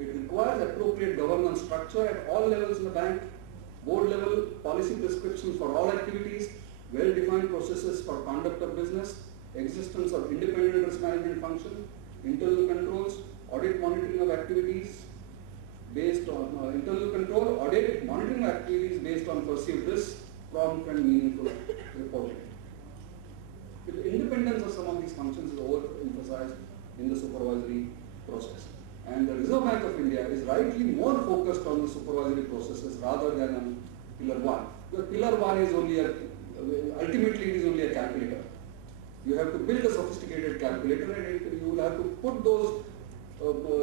It requires appropriate governance structure at all levels in the bank, board level, policy prescriptions for all activities, well-defined processes for conduct of business, existence of independent risk management function, internal controls, audit monitoring of activities based on internal control, audit monitoring of activities based on perceived risks, prompt and meaningful reporting. The independence of some of these functions is overemphasized in the supervisory process. And the Reserve Bank of India is rightly more focused on the supervisory processes rather than on Pillar 1. Because Pillar 1 is only ultimately it is only a calculator. You have to build a sophisticated calculator and you will have to put those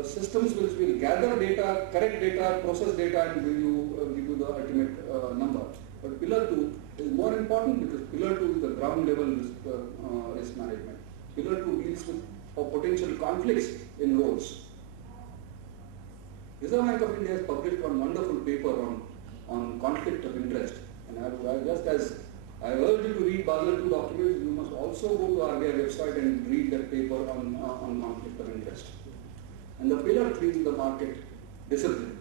systems which will gather data, correct data, process data and give you the ultimate number. But Pillar 2 is more important because Pillar 2 is the ground level risk management. Pillar 2 deals with potential conflicts in roles. Reserve Bank of India has published one wonderful paper on conflict of interest. And I urge you to read Basel II documents, you must also go to RBI website and read that paper on conflict of interest. And the Pillar 3 is the market discipline.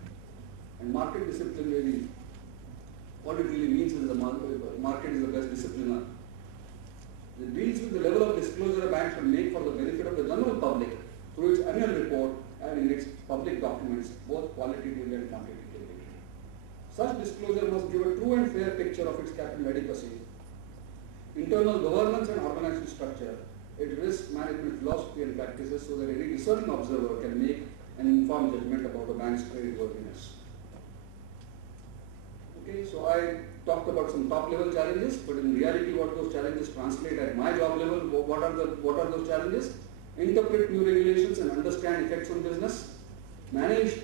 And market discipline really, what it really means is the market is the best discipliner. It deals with the level of disclosure a bank should make for the benefit of the general public through its annual report and in its public documents, both qualitatively and quantitatively. Such disclosure must give a true and fair picture of its capital adequacy, internal governance and organizational structure, its risk management philosophy and practices so that any discerning observer can make an informed judgment about a bank's creditworthiness. Okay, so I talked about some top level challenges, but in reality what those challenges translate at my job level, what are those challenges? Interpret new regulations and understand effects on business, manage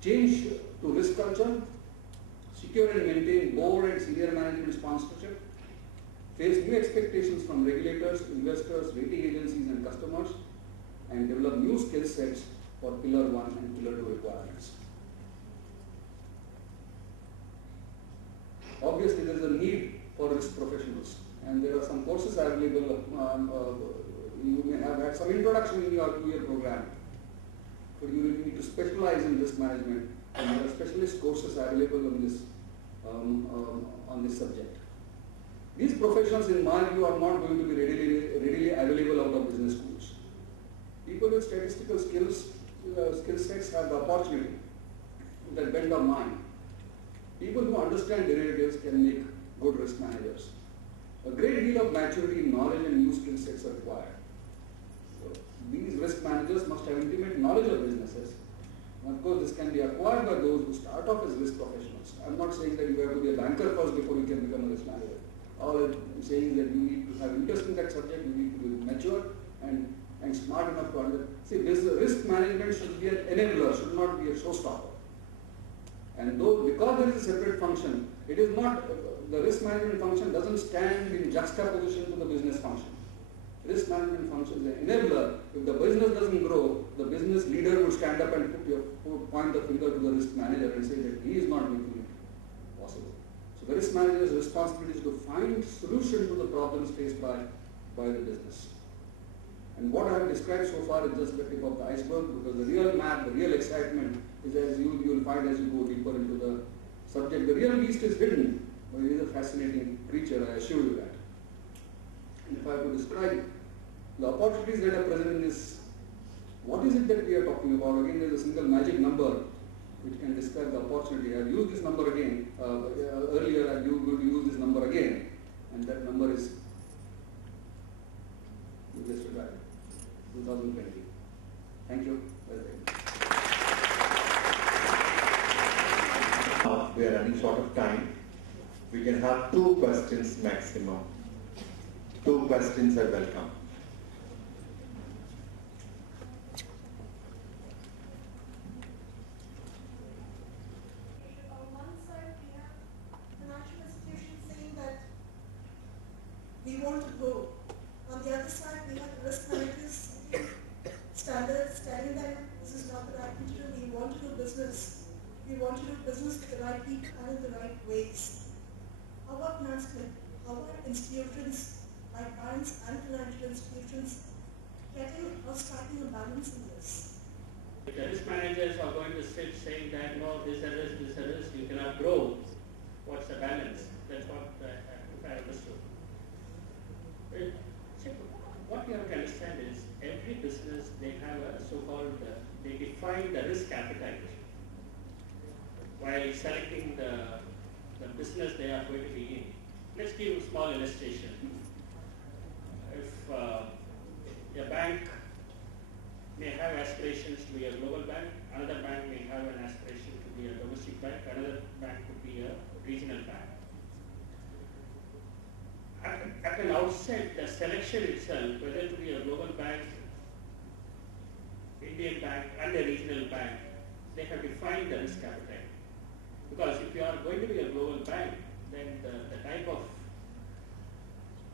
change to risk culture, secure and maintain board and senior management sponsorship, face new expectations from regulators, investors, rating agencies and customers, and develop new skill sets for Pillar 1 and Pillar 2 requirements. Obviously, there is a need for risk professionals, and there are some courses available. You may have had some introduction in your 2-year program, but you will need to specialize in risk management, and there are specialist courses available on this subject. These professionals, in my view, are not going to be readily available out of business schools. People with statistical skill sets have the opportunity that bend of mind. People who understand derivatives can make good risk managers. A great deal of maturity, knowledge and new skill sets are required. So these risk managers must have intimate knowledge of businesses. And of course, this can be acquired by those who start off as risk professionals. I'm not saying that you have to be a banker first before you can become a risk manager. All I'm saying is that you need to have interest in that subject, you need to be mature and smart enough to understand. See, risk management should be an enabler, should not be a showstopper. And though, because there is a separate function, it is not, the risk management function doesn't stand in juxtaposition to the business function. Risk management function is an enabler. If the business doesn't grow, the business leader would stand up and point the finger to the risk manager and say that he is not making it possible. So the risk manager's responsibility is to find solution to the problems faced by the business. And what I have described so far is just the tip of the iceberg, because the real map, the real excitement is, as you will find as you go deeper into the subject. The real beast is hidden, but it is a fascinating creature, I assure you that. And if I have to describe the opportunities that are present in this, what is it that we are talking about? Again, there is a single magic number which can describe the opportunity. I have used this number again. Earlier, I am going to use this number again, and that number is, you just forgot, 2020. Thank you. We are running short of time. We can have 2 questions maximum. 2 questions are welcome. On one side, we have financial institutions saying that we want to grow. On the other side, we have risk managers standards telling them this is not the right thing to do. We want to do business. We want to do business with the right people and in the right ways. How about management? How about institutions like banks and financial institutions striking a balance in this? The risk manager owners are going to sit saying that no, this is a risk, you cannot grow. What's the balance? That's what if I understood. So what you have to understand is every business, they have a so-called, they define the risk appetite while selecting the business they are going to be in. Let's give a small illustration. If a bank may have aspirations to be a global bank, another bank may have an aspiration to be a domestic bank, another bank could be a regional bank. At an outset, the selection itself, whether to be a global bank, Indian bank and a regional bank, they have defined the risk appetite. Because if you are going to be a global bank, then the type of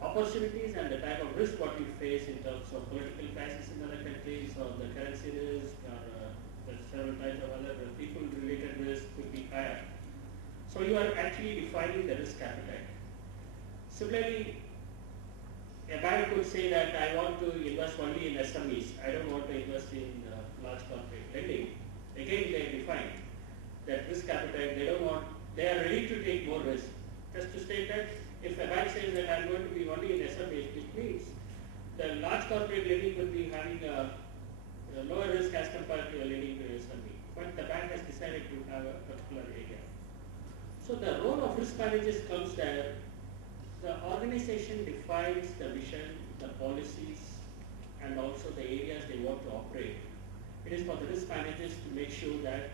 opportunities and the type of risk what you face in terms of political crisis in other countries or the currency risk or the several types of other people-related risk could be higher. So you are actually defining the risk appetite. Similarly, a bank could say that I want to invest only in SMEs. I don't want to invest in large corporate lending. Again, they define that risk appetite. They are ready to take more risk. Just to state that if a bank says that I'm going to be only in SMEs, which means the large corporate lending will be having a lower risk as compared to a lending to SME. But the bank has decided to have a particular area. So the role of risk managers comes there. The organization defines the vision, the policies, and also the areas they want to operate. It is for the risk managers to make sure that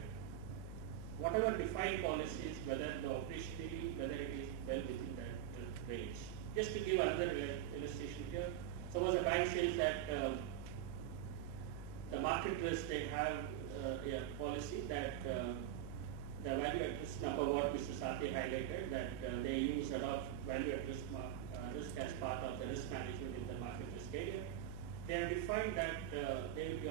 whatever defined policies, whether operationally, whether it is well within that range. Just to give another illustration here, suppose a bank says that the market risk, they have a policy that the value at risk number, what Mr. Sathi highlighted, that they use a lot of value at risk as part of the risk management in the market risk area. They have defined that they will